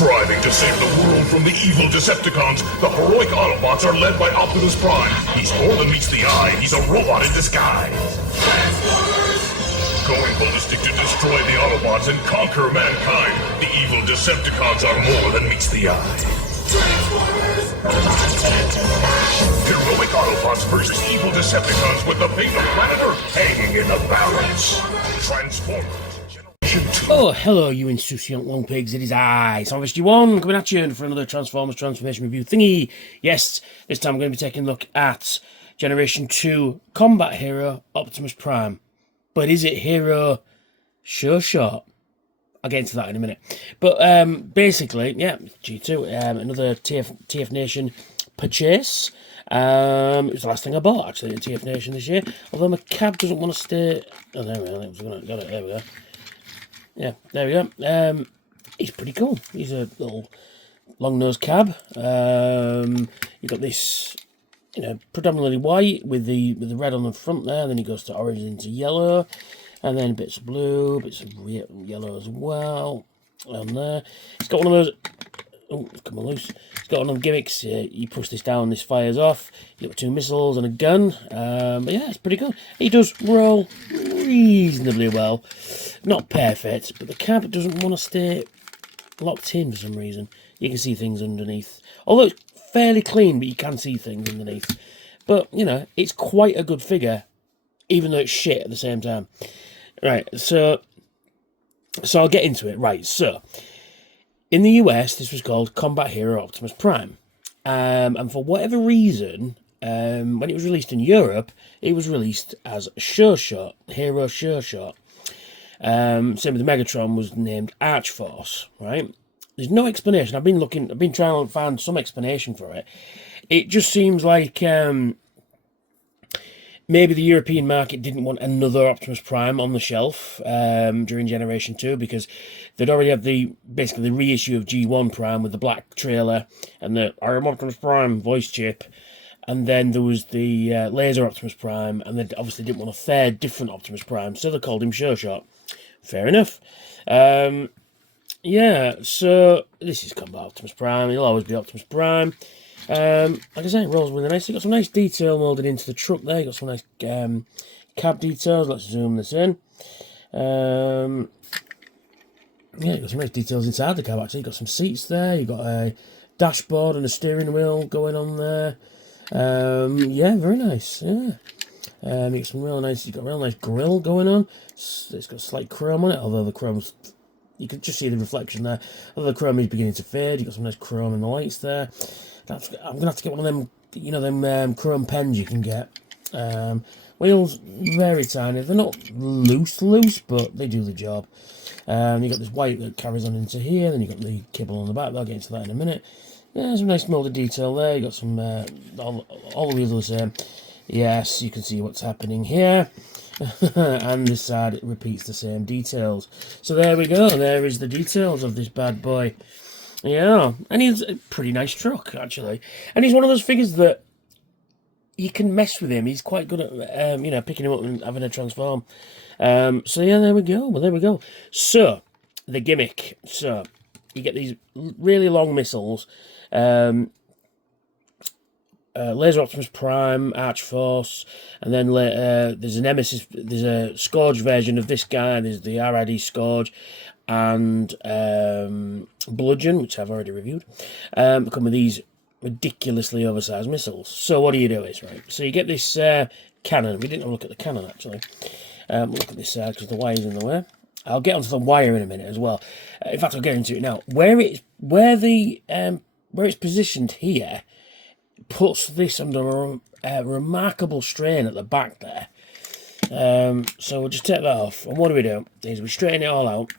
Striving to save the world from the evil Decepticons, the heroic Autobots are led by Optimus Prime. He's more than meets the eye, he's a robot in disguise. Going ballistic to destroy the Autobots and conquer mankind, the evil Decepticons are more than meets the eye. Heroic Autobots versus evil Decepticons with the fate of planet Earth hanging in the balance. Transformers. Oh, hello, you insouciant long pigs. It is I, Salvage1, coming at you for another Transformers Transformation Review thingy. Yes, this time I'm going to be taking a look at Generation 2 Combat Hero Optimus Prime. But is it Hero Sure Shot? I'll get into that in a minute. But basically, yeah, G2, another TF Nation purchase. It was the last thing I bought, actually, at TF Nation this year. Although my cab doesn't want to stay... Oh, there we go. Got it. There we go. Yeah, there we go. He's pretty cool. He's a little long-nosed cab. You've got this, you know, predominantly white with the red on the front there. Then he goes to orange into yellow, and then bits of blue, bits of yellow as well on there. It's got one of those. Oh, it's come loose. It's got one of the gimmicks. You push this down, this fires off. You've got 2 missiles and a gun. But yeah, it's pretty cool. He does roll reasonably well. Not perfect, but the cab doesn't want to stay locked in for some reason. You can see things underneath. Although it's fairly clean, but you can see things underneath. But, you know, it's quite a good figure, even though it's shit at the same time. Right, so I'll get into it. Right, so... in the US, this was called Combat Hero Optimus Prime. And for whatever reason, when it was released in Europe, it was released as Sure Shot, Hero Sure Shot. Same with the Megatron was named Archforce, right? There's no explanation. I've been trying to find some explanation for it. It just seems like maybe the European market didn't want another Optimus Prime on the shelf during Generation 2 because they'd already have basically the reissue of G1 Prime with the black trailer and the I am Optimus Prime voice chip. And then there was the Laser Optimus Prime, and they obviously didn't want a third different Optimus Prime, so they called him Sure Shot. Fair enough. Yeah, so this is Combat Optimus Prime. He'll always be Optimus Prime. Like I say, it rolls really nice. You've got some nice detail molded into the truck there. You've got some nice cab details. Let's zoom this in. Yeah, you've got some nice details inside the cab, actually. You've got some seats there. You've got a dashboard and a steering wheel going on there. Yeah, very nice. Yeah. You've got some real nice. You've got a real nice grille going on. It's got slight chrome on it, although the chrome's, you can just see the reflection there. Although the chrome is beginning to fade. You've got some nice chrome in the lights there. I'm gonna have to get one of them, you know, them chrome pens you can get. Wheels very tiny. They're not loose, but they do the job. You've got this white that carries on into here. Then you've got the kibble on the back. I'll get into that in a minute. Yeah, there's some nice molded detail there. You've got some all the wheels are the same. Yes, you can see what's happening here. And this side, it repeats the same details. So there we go. There is the details of this bad boy. Yeah, and he's a pretty nice truck, actually. And he's one of those figures that you can mess with him. He's quite good at, you know, picking him up and having a transform. So yeah, there we go. Well, there we go. So, the gimmick. So, you get these really long missiles. Laser Optimus Prime, Archforce, and then there's a Nemesis, there's a Scourge version of this guy, there's the RID Scourge, and Bludgeon, which I've already reviewed, come with these ridiculously oversized missiles. So what do is, right, so you get this cannon. We didn't have a look at the cannon, actually. Look at this side, because the wire's in the way. I'll get onto the wire in a minute as well. In fact, I'll get into it now. Where it's positioned here puts this under a remarkable strain at the back there. So we'll just take that off. And what do? Is we straighten it all out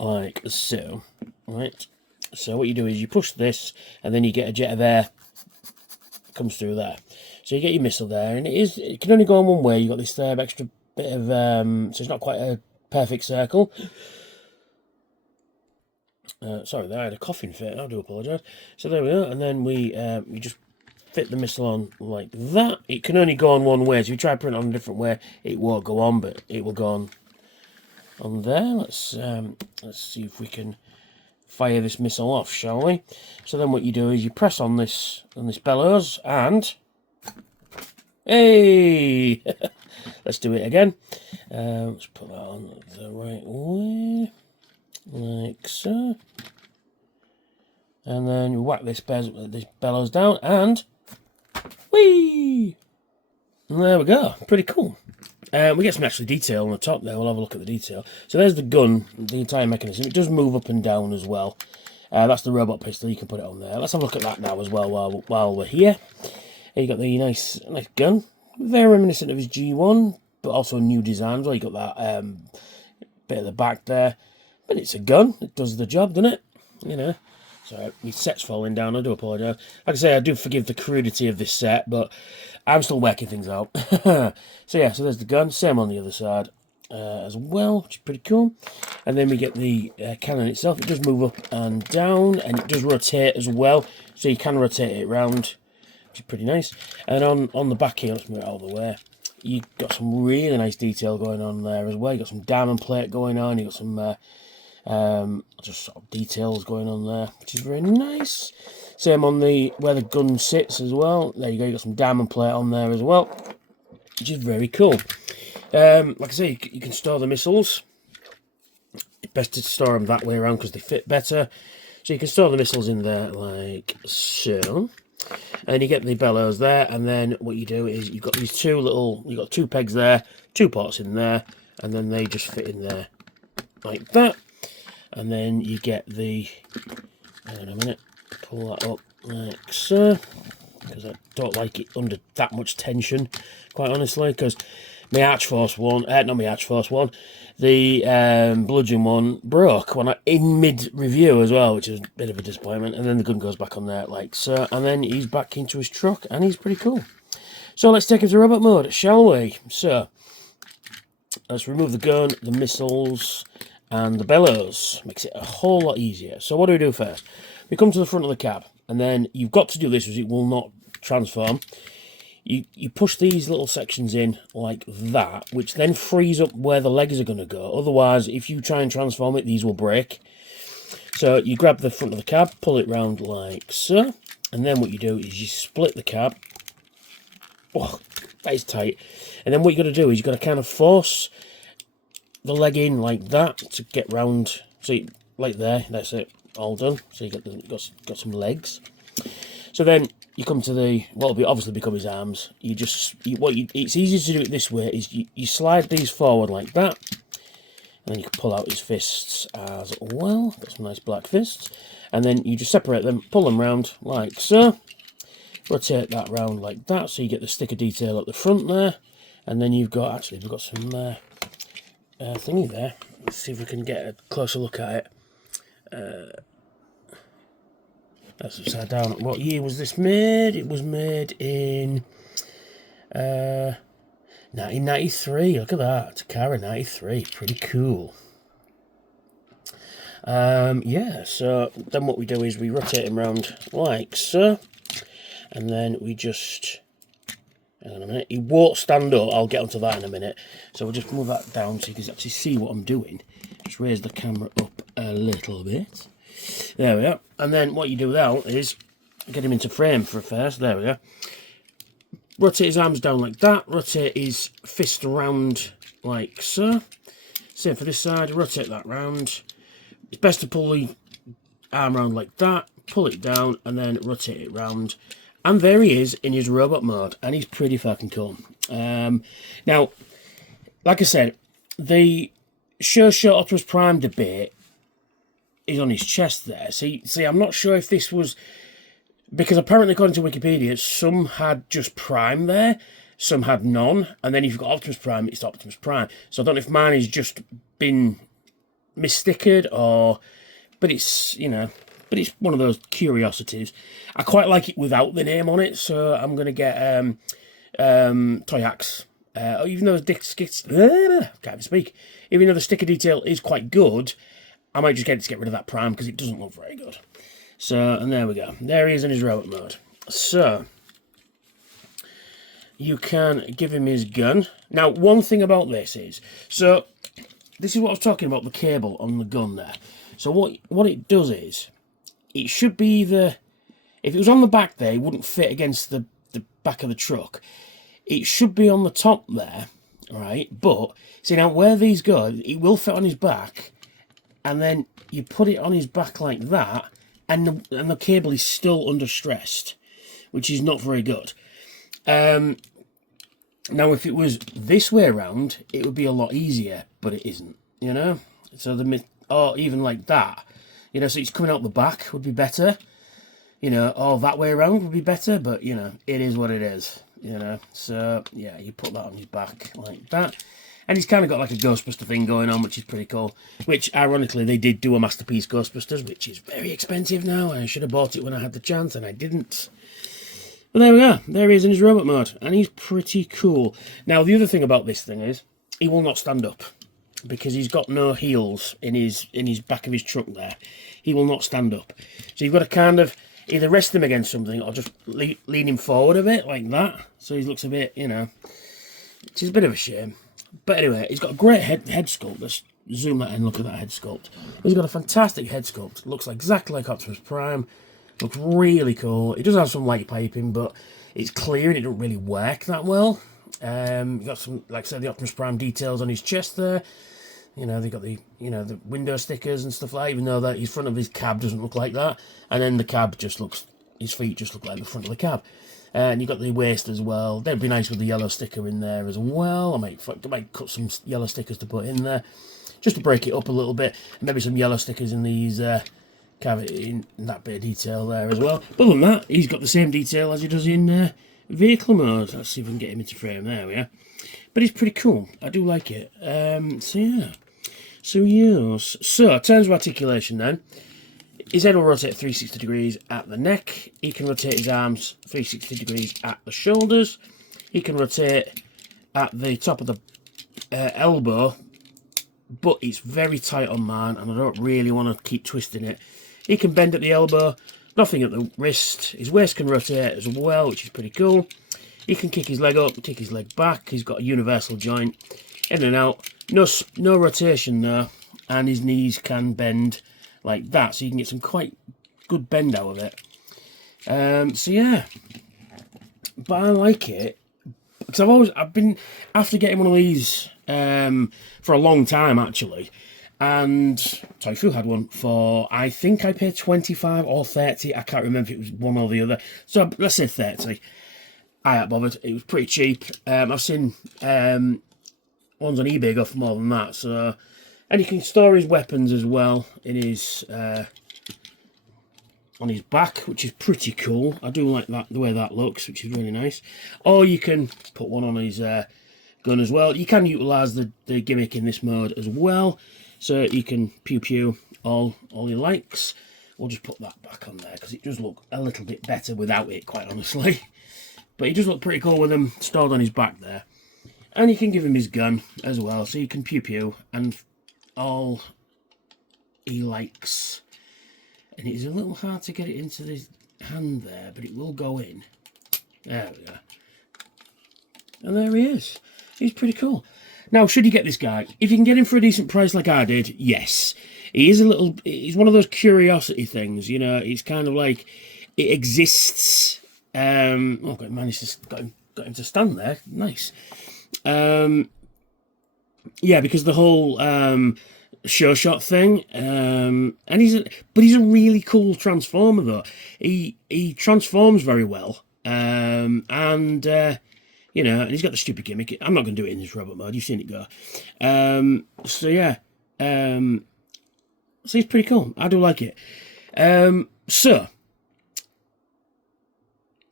like so. Right. So what you do is you push this, and then you get a jet of air comes through there. So you get your missile there, and it can only go on one way. You've got this extra bit of so it's not quite a perfect circle. Sorry, I had a coughing fit. I do apologise. So there we are, and then we just fit the missile on like that. It can only go on one way. So if you try to print it on a different way, it won't go on, but it will go on there. Let's see if we can fire this missile off, shall we? So then what you do is you press on this bellows, and hey, let's do it again. Let's put that on the right way, like so, and then you whack this bellows down, and whee! And there we go. Pretty cool. We get some actual detail on the top there. We'll have a look at the detail. So there's the gun, the entire mechanism. It does move up and down as well. That's the robot pistol. You can put it on there. Let's have a look at that now as well while we're here. You got the nice gun. Very reminiscent of his G1, but also a new design as well. You got that bit at the back there. But it's a gun. It does the job, doesn't it? You know. So my set's falling down. I do apologise. Like I say, I do forgive the crudity of this set, but I'm still working things out. So yeah, so there's the gun. Same on the other side as well, which is pretty cool. And then we get the cannon itself. It does move up and down, and it does rotate as well. So you can rotate it around, which is pretty nice. And on the back here, let's move it out of the way. You've got some really nice detail going on there as well. You've got some diamond plate going on. You've got some just sort of details going on there, which is very nice. Same on where the gun sits as well. There you go. You got some diamond plate on there as well, which is very cool. Like I say, you can store the missiles. It's best to store them that way around because they fit better. So you can store the missiles in there like so. And you get the bellows there, and then what you do is you've got these you've got two pegs there, two ports in there, and then they just fit in there like that. And then you get the, hang on a minute, pull that up like so, because I don't like it under that much tension, quite honestly, because my Arch Force one, not my Arch Force one, the Bludgeon one broke in mid-review as well, which is a bit of a disappointment. And then the gun goes back on there like so, and then he's back into his truck, and he's pretty cool. So let's take him to robot mode, shall we? So, let's remove the gun, the missiles, and the bellows. Makes it a whole lot easier. So what do we do first? We come to the front of the cab, and then you've got to do this because it will not transform. You push these little sections in like that, which then frees up where the legs are going to go. Otherwise, if you try and transform it, these will break. So you grab the front of the cab, pull it round like so, and then what you do is you split the cab. Oh, that is tight. And then what you've got to do is you've got to kind of force the leg in like that to get round. See, like there, that's it, all done. So you got some legs. So then you come to what will obviously become his arms. It's easier to do it this way. Is you slide these forward like that, and then you can pull out his fists as well. Got some nice black fists, and then you just separate them, pull them round like so. Rotate that round like that, so you get the sticker detail at the front there, and then we've got some thingy there. Let's see if we can get a closer look at it. That's upside down. What year was this made? It was made in 1993. Look at that. Takara 93. Pretty cool. Yeah, so then what we do is we rotate him around like so. And then we just, hang on a minute, he won't stand up, I'll get onto that in a minute. So we'll just move that down so you can actually see what I'm doing. Just raise the camera up a little bit. There we are. And then what you do now is get him into frame for first. There we are. Rotate his arms down like that. Rotate his fist around like so. Same for this side. Rotate that round. It's best to pull the arm around like that. Pull it down and then rotate it round. And there he is in his robot mode. And he's pretty fucking cool. Now, like I said, the Show Optimus Prime debate is on his chest there. See, I'm not sure if this was... Because apparently, according to Wikipedia, some had just Prime there, some had none, and then if you've got Optimus Prime, it's Optimus Prime. So I don't know if mine has just been misstickered or... But it's, but it's one of those curiosities. I quite like it without the name on it, so I'm going to get Toy Hacks. Even though can't even speak. Even though the sticker detail is quite good, I might just get it to get rid of that Prime because it doesn't look very good. So, and there we go. There he is in his robot mode. So, you can give him his gun. Now, one thing about this is, so, this is what I was talking about, the cable on the gun there. So what it does is, it should be the... If it was on the back there, it wouldn't fit against the back of the truck. It should be on the top there, right? But, see now, where these go, it will fit on his back, and then you put it on his back like that, and the cable is still under stressed, which is not very good. Now, if it was this way around, it would be a lot easier, but it isn't, you know? So, or even like that, you know, so it's coming out the back would be better, you know, or that way around would be better, but, you know, it is what it is, you know? So, yeah, you put that on his back like that. And he's kind of got like a Ghostbuster thing going on, which is pretty cool. Which, ironically, they did do a Masterpiece Ghostbusters, which is very expensive now. I should have bought it when I had the chance, and I didn't. But there we are. There he is in his robot mode, and he's pretty cool. Now, the other thing about this thing is, he will not stand up, because he's got no heels in his back of his truck there. He will not stand up. So you've got to kind of either rest him against something, or just lean him forward a bit, like that. So he looks a bit, you know, which is a bit of a shame. But anyway, he's got a great head sculpt. Let's zoom that in and look at that head sculpt. He's got a fantastic head sculpt. It looks exactly like Optimus Prime. Looks really cool. It does have some light piping, but it's clear and it doesn't really work that well. You've got some, like I said, the Optimus Prime details on his chest there. You know, they've got the, you know, the window stickers and stuff like that, even though that his front of his cab doesn't look like that. And then the cab just looks, his feet just look like the front of the cab. And you've got the waist as well. That'd be nice with the yellow sticker in there as well. I might cut some yellow stickers to put in there, just to break it up a little bit. And maybe some yellow stickers in these cavity, in that bit of detail there as well. But other than that, he's got the same detail as he does in vehicle mode. Let's see if we can get him into frame. There we are. But he's pretty cool. I do like it. So yeah. So yes. So, in terms of articulation then, his head will rotate 360 degrees at the neck. He can rotate his arms 360 degrees at the shoulders. He can rotate at the top of the elbow, but it's very tight on mine, and I don't really want to keep twisting it. He can bend at the elbow, nothing at the wrist. His waist can rotate as well, which is pretty cool. He can kick his leg up, kick his leg back. He's got a universal joint, in and out. No rotation there, and his knees can bend like that, so you can get some quite good bend out of it. So yeah, but I like it because I've been after getting one of these for a long time actually, and Tofu had one for, I think I paid 25 or 30. I can't remember if it was one or the other. So let's say 30. I ain't bothered. It was pretty cheap. I've seen ones on eBay go for more than that. So. And he can store his weapons as well in his on his back, which is pretty cool. I do like that, the way that looks, which is really nice. Or you can put one on his gun as well. You can utilise the gimmick in this mode as well, so you can pew pew all your likes. We'll just put that back on there because it does look a little bit better without it, quite honestly. But he does look pretty cool with them stored on his back there. And you can give him his gun as well, so you can pew pew and all he likes. And it's a little hard to get it into the hand there, but it will go in. There we go. And there he is. He's pretty cool. Now, should you get this guy? If you can get him for a decent price like I did, yes. He's one of those curiosity things, you know. It's kind of like, it exists. Oh, God, managed to got him to stand there. Nice. Yeah, because the whole show shot thing, and he's a really cool transformer though. He transforms very well, and you know, and he's got the stupid gimmick. I'm not going to do it in this robot mode. You've seen it go. So yeah, so he's pretty cool. I do like it. So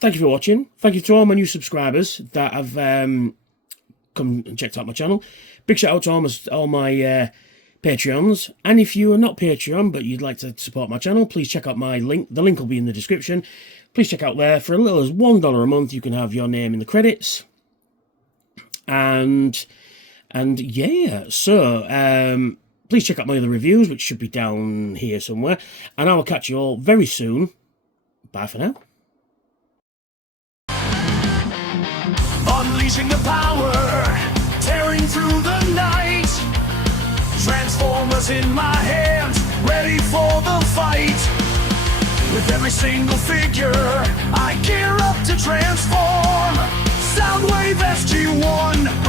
thank you for watching. Thank you to all my new subscribers that have come and checked out my channel. Big shout out to all my Patreons. And if you are not Patreon but you'd like to support my channel, please check out my link. The link will be in the description. Please check out there. For as little as $1 a month, you can have your name in the credits. And yeah, so please check out my other reviews, which should be down here somewhere. And I will catch you all very soon. Bye for now. Unleashing the power, tearing through the night. Transformers in my hands, ready for the fight. With every single figure, I gear up to transform. Soundwave SG-1,